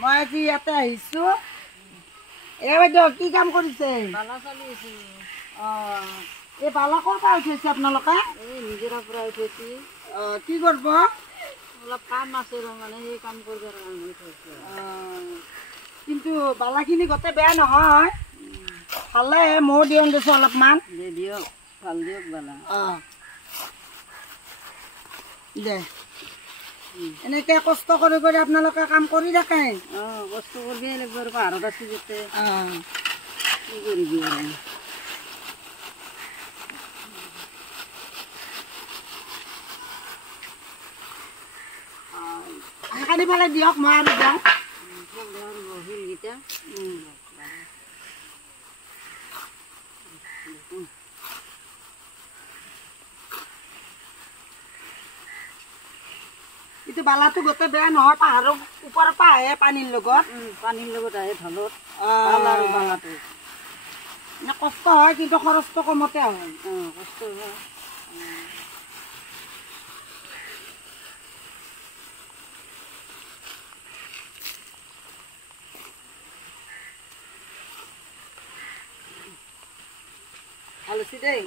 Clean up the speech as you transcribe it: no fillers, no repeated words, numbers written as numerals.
মই আজি ইয়াতে আহিছো। বাইদেউ কি কাম কৰিছে? বালা চালি আছো। এই বালা ক'ৰ পৰা উঠাইছে আপোনালোকে? এই নিজৰা পৰা উঠাইছি। কি কৰিব? অলপ কাম আছে মানে সেই কাম কৰিবৰ কাৰণে উঠাইছো। কিন্তু বালাখিনি গোটেই বেয়া নহয়, ভালে ময়ো দিওঁ দিছোঁ অলপমান। দিয়ক, ভাল দিয়ক বালা। দে এনেকে কষ্ট কৰি কৰি আপোনালোকে কাম কৰি থাকে। কষ্ট কৰিবই লাগিব আৰু পাহাৰত আছো যাতে কি কৰিবি আৰু। সেইকাৰণে পেলাই দিয়ক, মই আৰু যাওঁ। শিলকেইটা কিন্তু বালাটো গোটেই বেয়া নহয়, পাহাৰৰ ওপৰৰ পৰা আহে পানীৰ লগত। পানীৰ লগত আহে ঢলত বালাটো কষ্ট হয় কিন্তু খৰচটো কমতে হয়। কষ্ট হয়। ভাল হৈছে দেই।